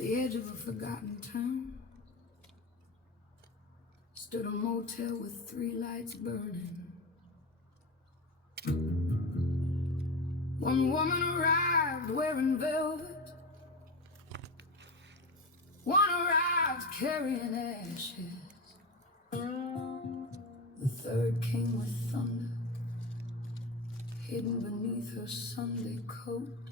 the edge of a forgotten town stood a motel with 3 lights burning. One woman arrived wearing velvet, one arrived carrying ashes, the third came with thunder hidden beneath her Sunday coat.